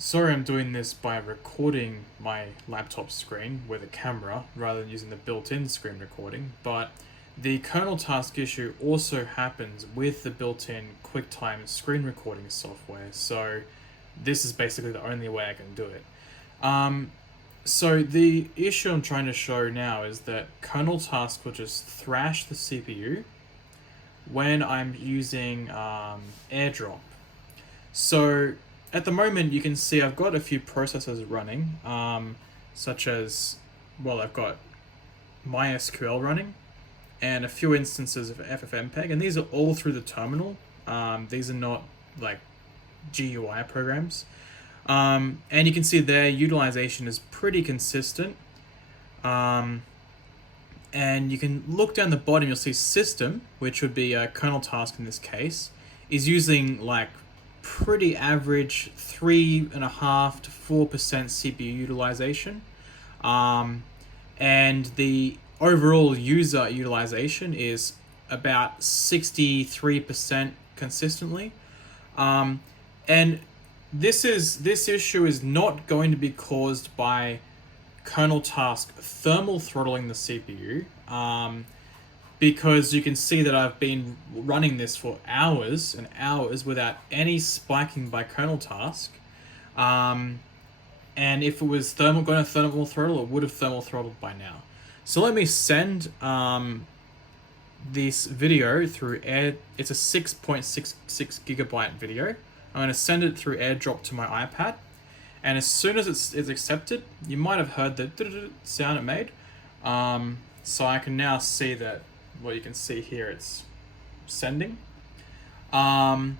Sorry, I'm doing this by recording my laptop screen with a camera rather than using the built-in screen recording, but the kernel task issue also happens with the built-in QuickTime screen recording software, so this is basically the only way I can do it. So the issue I'm trying to show now is that kernel task will just thrash the CPU when I'm using AirDrop. So at the moment, you can see I've got a few processes running, such as, well, I've got MySQL running and a few instances of FFmpeg, and these are all through the terminal. These are not like GUI programs. And you can see their utilization is pretty consistent. And you can look down the bottom, you'll see system, which would be a kernel task in this case, is using like pretty average 3.5 to 4% CPU utilization. And the overall user utilization is about 63% consistently. And this issue is not going to be caused by kernel task thermal throttling the CPU, because you can see that I've been running this for hours and hours without any spiking by kernel task. And if it was going to thermal throttle, it would have thermal throttled by now. So let me send this video through it's a 6.66 gigabyte video. I'm going to send it through AirDrop to my iPad. And as soon as it's accepted, you might have heard the sound it made. So I can now see that, well, you can see here it's sending. And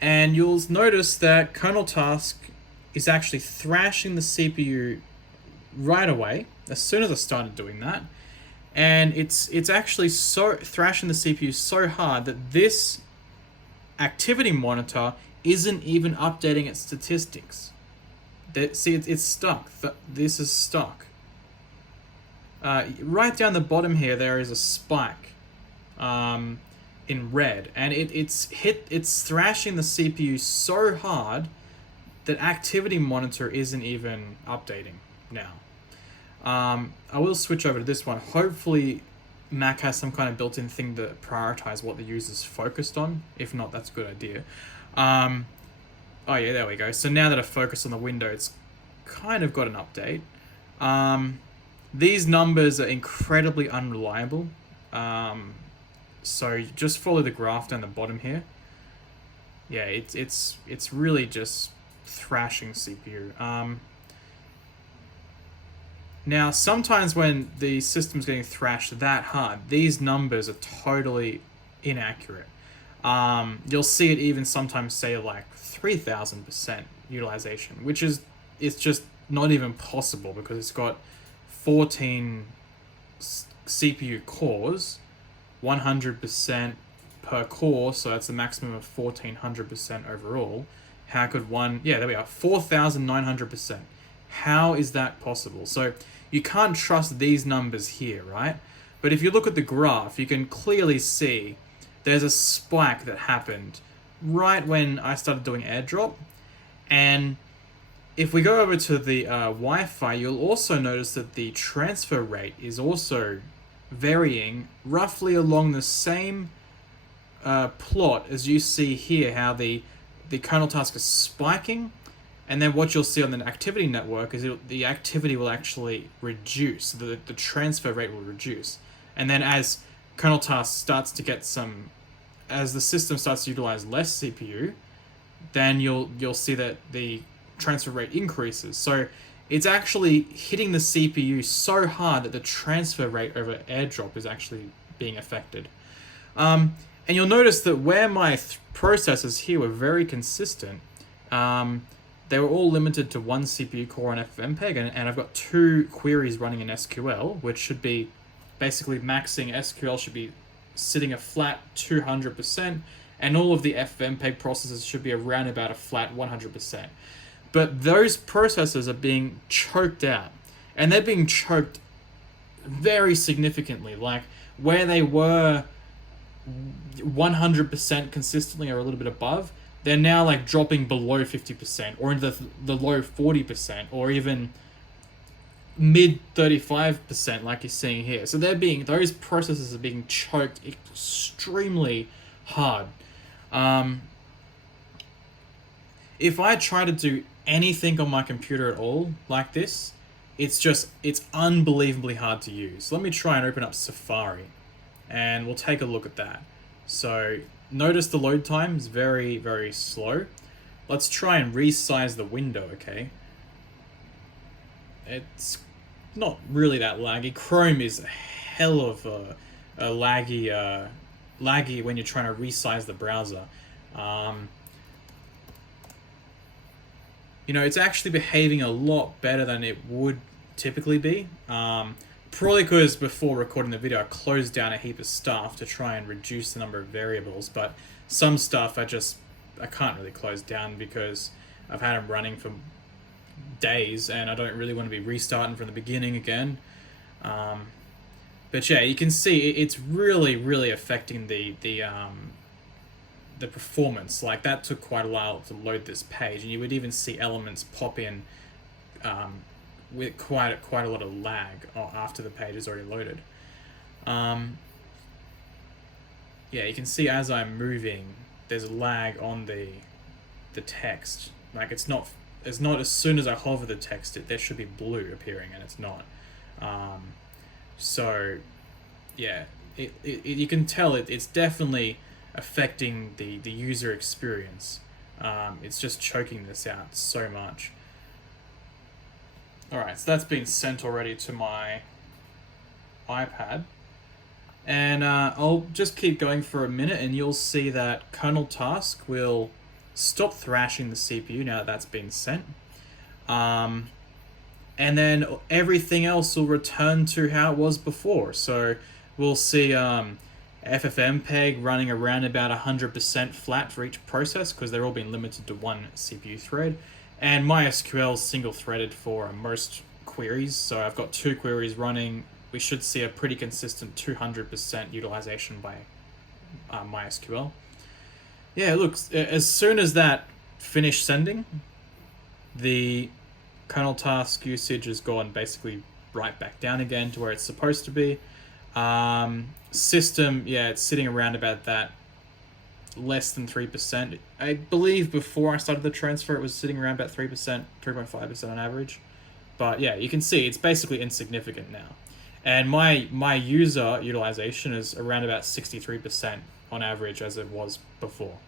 you'll notice that kernel task is actually thrashing the CPU right away as soon as I started doing that. And it's actually so thrashing the CPU so hard that this activity monitor isn't even updating its statistics. See, it's stuck. This is stuck. Right down the bottom here, there is a spike in red, and it's thrashing the CPU so hard that activity monitor isn't even updating now. I will switch over to this one. Hopefully Mac has some kind of built-in thing to prioritize what the user's focused on. If not, that's a good idea. Oh yeah, there we go. So now that I focus on the window, it's kind of got an update. These numbers are incredibly unreliable. So just follow the graph down the bottom here. Yeah, it's really just thrashing CPU. Now, sometimes when the system's getting thrashed that hard, these numbers are totally inaccurate. You'll see it even sometimes say like 3,000% utilization, which is, it's just not even possible because it's got 14 CPU cores, 100% per core, so that's a maximum of 1,400% overall. How could one, yeah, there we are, 4,900%. How is that possible? So you can't trust these numbers here, right? But if you look at the graph, you can clearly see there's a spike that happened right when I started doing AirDrop. And if we go over to the Wi-Fi, you'll also notice that the transfer rate is also varying roughly along the same plot as you see here, how the kernel task is spiking. And then what you'll see on the activity network is the activity will actually reduce, the transfer rate will reduce. And then as kernel task starts to get as the system starts to utilize less CPU, then you'll see that the transfer rate increases. So it's actually hitting the CPU so hard that the transfer rate over AirDrop is actually being affected. And you'll notice that where my processors here were very consistent, they were all limited to one CPU core on FFmpeg, and I've got two queries running in SQL, which should be basically maxing. SQL should be sitting a flat 200%, and all of the FFmpeg processes should be around about a flat 100%. But those processes are being choked out, and they're being choked very significantly. Like where they were 100% consistently or a little bit above, they're now like dropping below 50% or into the low 40% or even mid 35% like you're seeing here. So those processes are being choked extremely hard. If I try to do anything on my computer at all like this, it's unbelievably hard to use. Let me try and open up Safari and we'll take a look at that. So notice the load time is very, very slow. Let's try and resize the window, okay? It's not really that laggy. Chrome is a hell of a laggy when you're trying to resize the browser. It's actually behaving a lot better than it would typically be. Probably because before recording the video I closed down a heap of stuff to try and reduce the number of variables, but some stuff I can't really close down because I've had them running for days and I don't really want to be restarting from the beginning again. But yeah, you can see it's really, really affecting the performance. Like that took quite a while to load this page, and you would even see elements pop in with quite a lot of lag after the page is already loaded. Yeah, you can see as I'm moving, there's a lag on the text. Like it's not as soon as I hover the text, there should be blue appearing, and it's not. So yeah, you can tell it's definitely affecting the user experience. It's just choking this out so much. Alright, so that's been sent already to my iPad. And I'll just keep going for a minute and you'll see that kernel task will stop thrashing the CPU now that that's been sent. And then everything else will return to how it was before. So we'll see FFmpeg running around about 100% flat for each process because they're all being limited to one CPU thread. And MySQL single-threaded for most queries. So I've got 2 queries running. We should see a pretty consistent 200% utilization by MySQL. Yeah, look, as soon as that finished sending, the kernel task usage has gone basically right back down again to where it's supposed to be. System, yeah, it's sitting around about that less than 3%. I believe before I started the transfer it was sitting around about 3%, 3.5% on average. But yeah, you can see it's basically insignificant now. And my user utilization is around about 63% on average as it was before.